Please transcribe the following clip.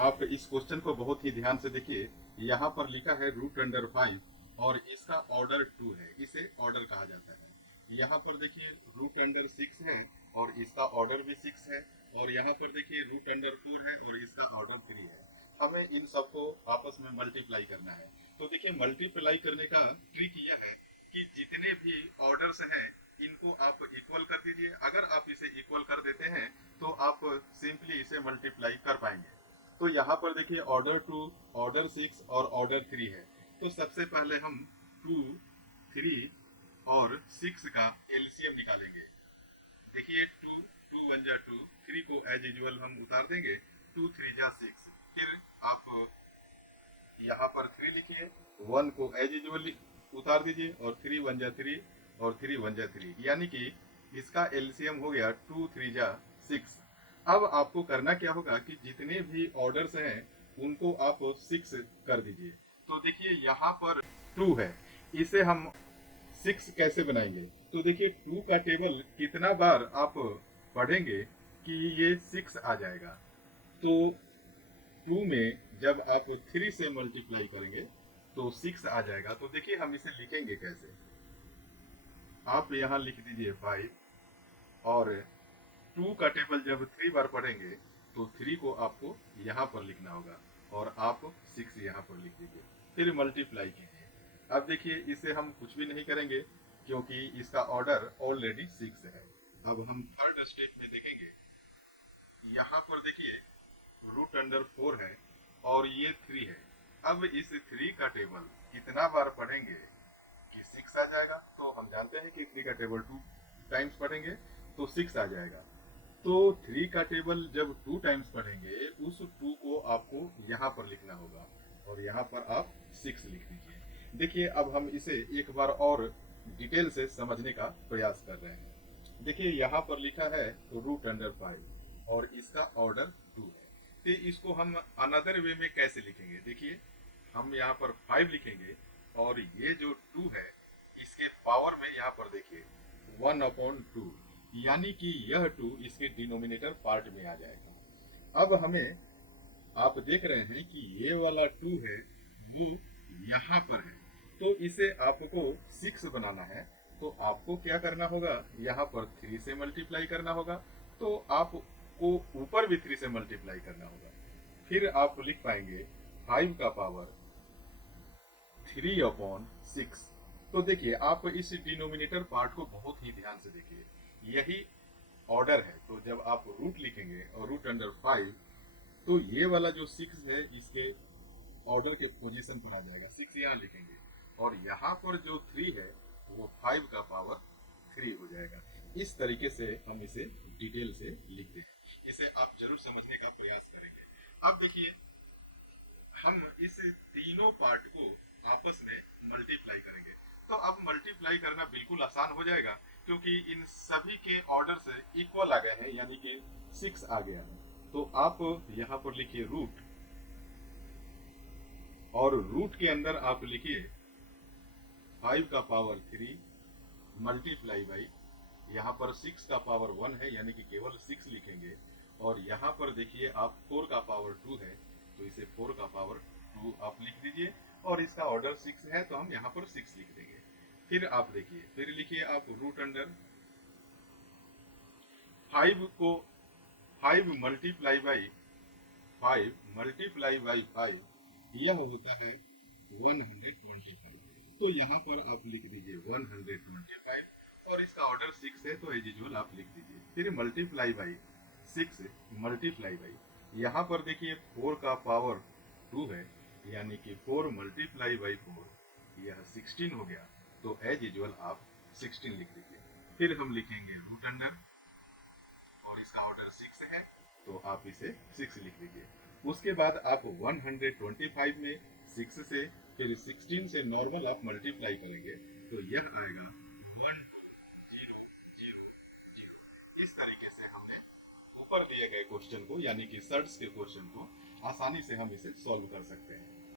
आप इस क्वेश्चन को बहुत ही ध्यान से देखिए। यहाँ पर लिखा है √5 और इसका ऑर्डर 2 है, इसे ऑर्डर कहा जाता है। यहाँ पर देखिए √6 है और इसका ऑर्डर भी 6 है। और यहाँ पर देखिए √4 है और इसका ऑर्डर 3 है। हमें इन सबको आपस में मल्टीप्लाई करना है। तो देखिए मल्टीप्लाई करने का ट्रिक यह है कि जितने भी ऑर्डर्स हैं इनको आप इक्वल कर दीजिए। अगर आप इसे इक्वल कर देते हैं तो आप सिंपली इसे मल्टीप्लाई कर पाएंगे। तो यहाँ पर देखिए ऑर्डर 2, ऑर्डर 6 और ऑर्डर 3 है। तो सबसे पहले हम 2, 3 और 6 का एलसीएम निकालेंगे। देखिए 2, 2 1 जा 2, 3 को एज यूजुअल हम उतार देंगे। 2 3 जा 6। फिर आप यहाँ पर 3 लिखिए, 1 को एज यूजुअल उतार दीजिए और 3 1 जा 3 और 3 1 जा 3, यानी कि इसका एलसीएम हो गया 2 3 जा 6। अब आपको करना क्या होगा कि जितने भी ऑर्डर्स हैं उनको आप 6 कर दीजिए। तो देखिए यहाँ पर 2 है, इसे हम 6 कैसे बनाएंगे? तो देखिए 2 का टेबल कितना बार आप पढ़ेंगे कि ये 6 आ जाएगा। तो 2 में जब आप 3 से मल्टीप्लाई करेंगे तो 6 आ जाएगा। तो देखिए हम इसे लिखेंगे कैसे। आप यहाँ लिख दीजिए 5 और 2 का टेबल जब 3 बार पढ़ेंगे तो 3 को आपको यहाँ पर लिखना होगा और आप 6 यहाँ पर लिख दीजिए। फिर मल्टीप्लाई कीजिए। अब देखिए इसे हम कुछ भी नहीं करेंगे क्योंकि इसका ऑर्डर ऑलरेडी 6 है। अब हम थर्ड स्टेप में देखेंगे। यहाँ पर देखिए √4 है और ये 3 है। अब इस 3 का टेबल कितना बार पढ़ेंगे कि 6 आ जाएगा। तो हम जानते हैं कि 3 का टेबल 2 टाइम्स पढ़ेंगे तो 6 आ जाएगा। तो 3 का टेबल जब 2 टाइम्स पढ़ेंगे उस 2 को आपको यहाँ पर लिखना होगा और यहाँ पर आप 6 लिख दीजिए। देखिए अब हम इसे एक बार और डिटेल से समझने का प्रयास कर रहे हैं। देखिए यहाँ पर लिखा है √5 और इसका ऑर्डर 2 है। तो इसको हम अनदर वे में कैसे लिखेंगे? देखिए हम यहाँ पर 5 लिखेंगे और ये जो 2 है इसके पावर में यहाँ पर देखिए 1/2, यानी कि यह 2 इसके डिनोमिनेटर पार्ट में आ जाएगा। अब हमें आप देख रहे हैं कि ये वाला 2 है वो यहाँ पर है। तो इसे आपको 6 बनाना है। तो आपको क्या करना होगा, यहाँ पर 3 से मल्टीप्लाई करना होगा। तो आपको ऊपर भी 3 से मल्टीप्लाई करना होगा। फिर आप लिख पाएंगे 5 का पावर 3/6। तो देखिए आप इस डिनोमिनेटर पार्ट को बहुत ही ध्यान से देखिए, यही ऑर्डर है। तो जब आप रूट लिखेंगे और √5 तो ये वाला जो 6 है इसके ऑर्डर के पोजीशन पर आ जाएगा। 6 यहाँ लिखेंगे और यहाँ पर जो 3 है वो 5 का पावर 3 हो जाएगा। इस तरीके से हम इसे डिटेल से लिखते हैं। इसे आप जरूर समझने का प्रयास करेंगे। अब देखिए हम इस तीनों पार्ट को आपस में मल्टीप्लाई करेंगे। तो अब मल्टीप्लाई करना बिल्कुल आसान हो जाएगा क्योंकि इन सभी के ऑर्डर से इक्वल आ गए हैं, यानी कि 6 आ गया। तो आप यहाँ पर लिखिए रूट और रूट के अंदर आप लिखिए 5 का पावर 3 मल्टीप्लाई बाई, यहाँ पर 6 का पावर 1 है यानी कि केवल 6 लिखेंगे। और यहाँ पर देखिए आप 4 का पावर 2 है तो इसे 4 का पावर 2 आप लिख दीजिए। और इसका ऑर्डर 6 है तो हम यहाँ पर 6 लिख देंगे। फिर आप देखिए, फिर लिखिए आप रूट अंडर 5 को 5 मल्टीप्लाई बाई 5 मल्टीप्लाई बाई 5, यह होता है 125। तो यहाँ पर आप लिख दीजिए 125 और इसका ऑर्डर 6 है तो एज यूजुअल आप लिख दीजिए। फिर मल्टीप्लाई बाई 6 मल्टीप्लाई बाई, यहाँ पर देखिए 4 का पावर 2 है यानी कि 4 मल्टीप्लाई बाई 4, यह 16 हो गया। तो एज यूजुअल आप 16 लिख दीजिए। फिर हम लिखेंगे रूट अंडर और इसका ऑर्डर 6 है तो आप इसे 6 लिख दीजिए। उसके बाद आप 125 में 6 से फिर 16 से नॉर्मल आप मल्टीप्लाई करेंगे तो यह आएगा 12000। इस तरीके से हमने ऊपर दिए गए क्वेश्चन को यानी कि सर्ट्स के क्वेश्चन को आसानी से हम इसे सॉल्व कर सकते हैं।